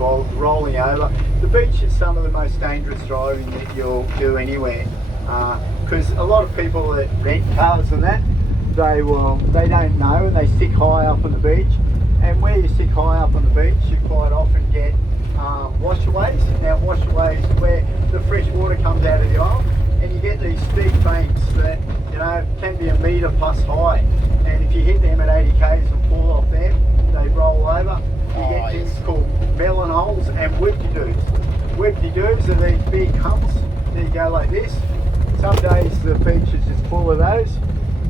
involved rolling over. The beach is some of the most dangerous driving that you'll do anywhere, because a lot of people that rent cars and that, they don't know and they stick high up on the beach, and where you stick high up on the beach you quite often get washaways. Now washaways where the fresh water comes out of the isle, and you get these steep banks that, you know, can be 1 metre plus high, and if you hit them at 80 k's and fall off them, they roll over. You get things called melon holes and whipty-doos. Whipty-doos are these big humps that you go like this. Some days the beach is just full of those,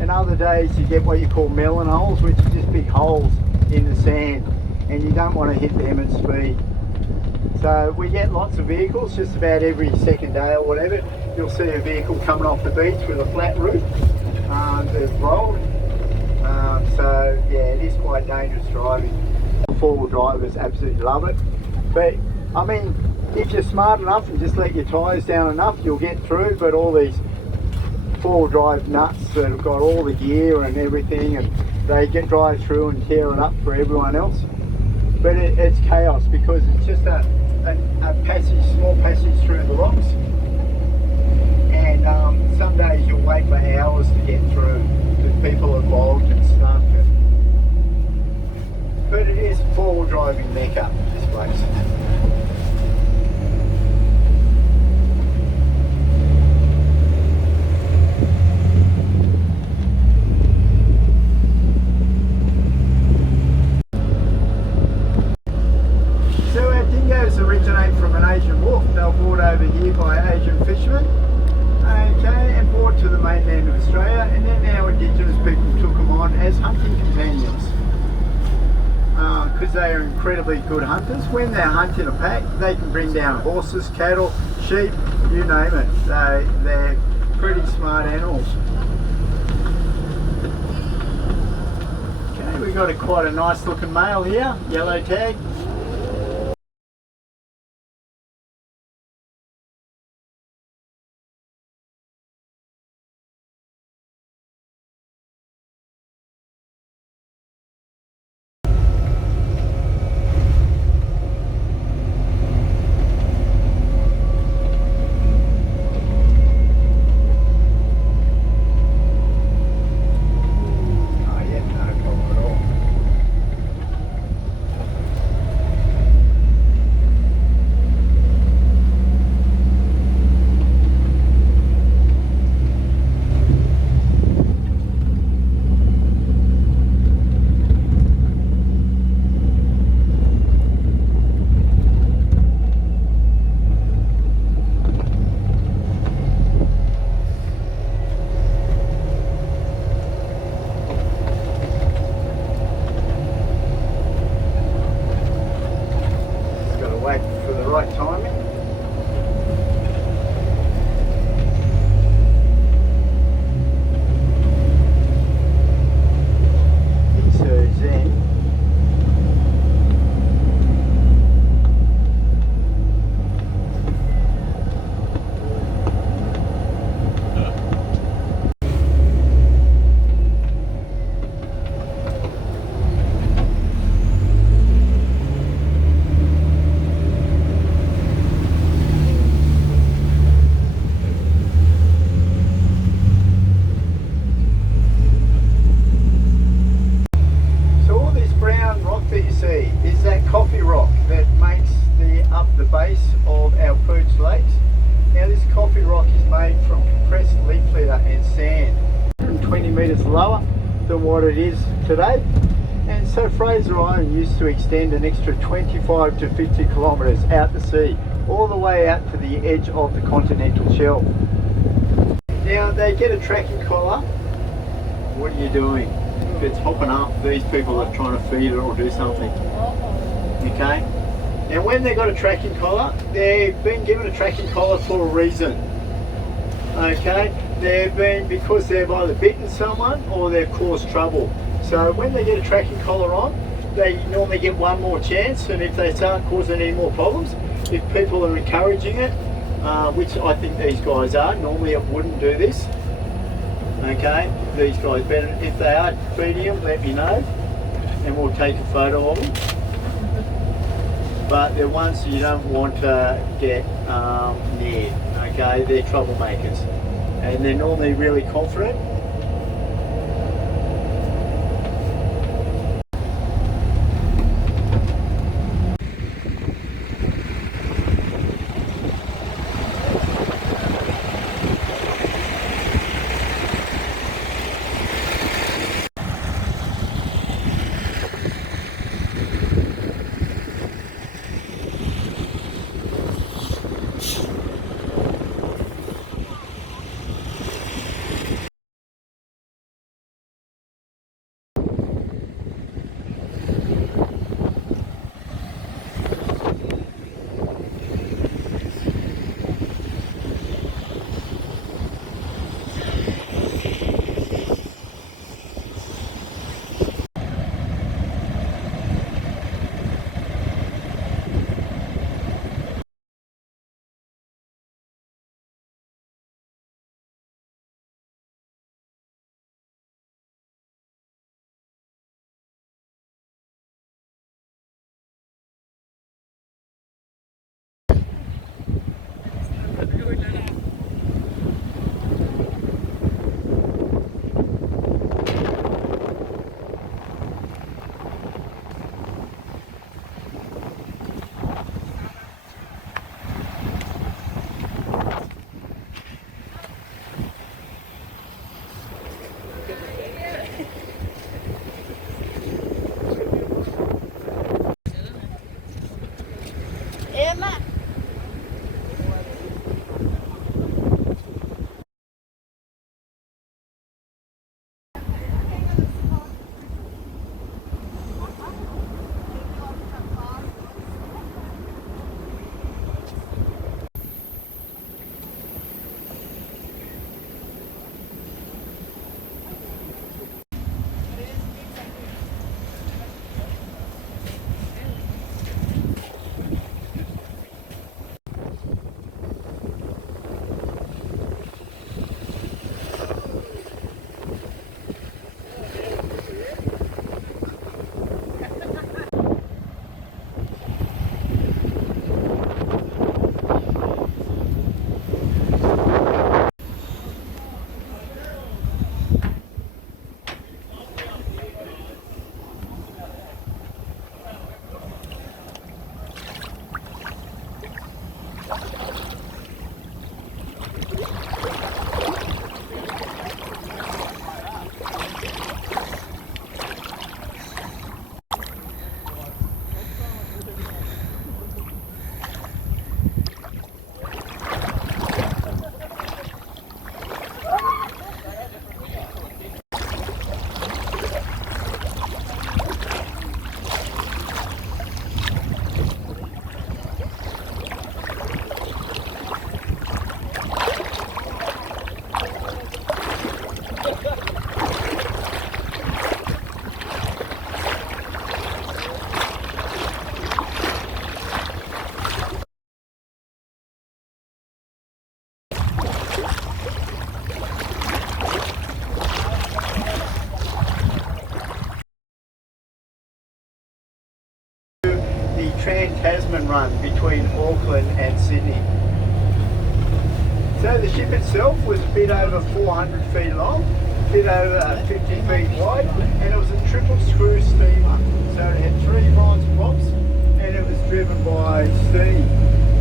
and other days you get what you call melon holes, which are just big holes in the sand, and you don't want to hit them at speed. So we get lots of vehicles, just about every second day or whatever, you'll see a vehicle coming off the beach with a flat roof. They've rolled. So yeah, it is quite dangerous driving. Four-wheel drivers absolutely love it. But I mean, if you're smart enough and just let your tyres down enough, you'll get through. But all these four-wheel drive nuts that have got all the gear and everything, and they drive through and tear it up for everyone else. But it's chaos because it's just a small passage through the rocks, and some days you'll wait for hours to get through with people involved and stuff. But it is four-wheel driving mecca, this place. So our dingoes originate from an Asian wharf. They were brought over here by Asian fishermen, okay, and brought to the mainland of Australia, and then our indigenous people took them on as hunting companions. Because they are incredibly good hunters. When they hunt in a pack, they can bring down horses, cattle, sheep, you name it. They're pretty smart animals. Okay, we've got quite a nice looking male here, yellow tag. Right timing. Inserts in. That you see is that coffee rock that makes the base of our perch lakes. Now this coffee rock is made from compressed leaf litter and sand, 120 metres lower than what it is today, and so Fraser Island used to extend an extra 25 to 50 kilometres out to sea, all the way out to the edge of the continental shelf. Now they get a tracking collar. What are you doing? It's hopping up, these people are trying to feed it or do something. Okay? Now when they've got a tracking collar, they've been given a tracking collar for a reason. Okay? They've been because they've either bitten someone or they've caused trouble. So when they get a tracking collar on, they normally get one more chance, and if they start causing any more problems, if people are encouraging it, which I think these guys are, normally I wouldn't do this. Okay, these guys better, if they are feeding them, let me know and we'll take a photo of them. but they're ones you don't want to get near. Okay, they're troublemakers, and they're normally really confident. Trans-Tasman run between Auckland and Sydney. So the ship itself was a bit over 400 feet long, a bit over 50 feet wide, and it was a triple screw steamer. So it had 3 bronze props and it was driven by steam.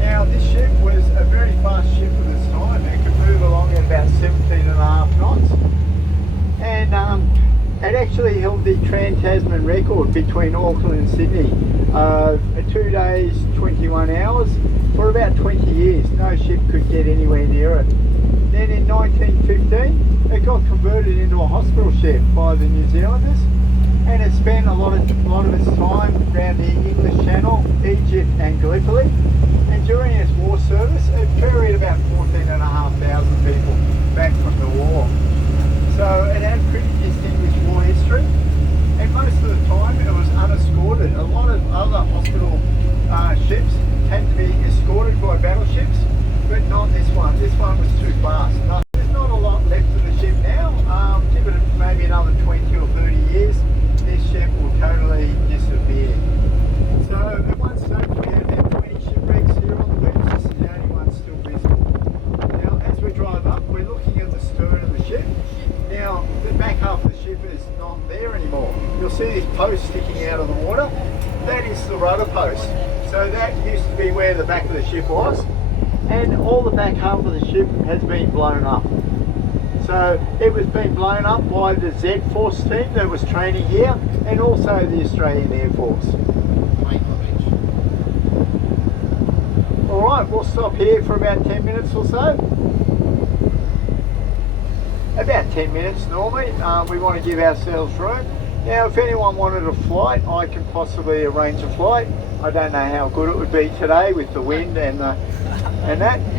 Now this ship was a very fast ship for its time. It could move along at about 17.5 knots. And it actually held the Trans-Tasman record between Auckland and Sydney of 2 days, 21 hours for about 20 years. No ship could get anywhere near it. Then in 1915, it got converted into a hospital ship by the New Zealanders, and it spent a lot of its time around the English Channel, Egypt and Gallipoli. And during its war service, it ferried about 14,500 people back from the war. So it had pretty distinguished war history, and most of the time it was unescorted. A lot of other hospital ships had to be escorted by battleships, but not this one. This one was too fast. There's not a lot left of the ship now. Give it maybe another 20 or 30 years, this ship will totally disappear. So at one stage we had back half of the ship is not there anymore. You'll see this post sticking out of the water. That is the rudder post. So that used to be where the back of the ship was, and all the back half of the ship has been blown up. So it was being blown up by the Z Force team that was training here, and also the Australian Air Force. Alright, we'll stop here for about 10 minutes or so. About 10 minutes normally. We want to give ourselves room. Now if anyone wanted a flight, I can possibly arrange a flight. I don't know how good it would be today with the wind and that.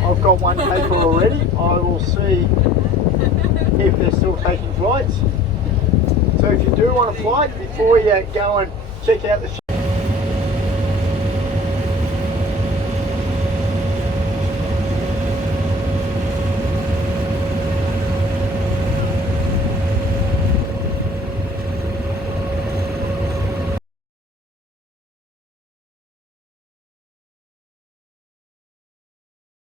I've got one paper already. I will see if they're still taking flights. So if you do want a flight, before you go and check out the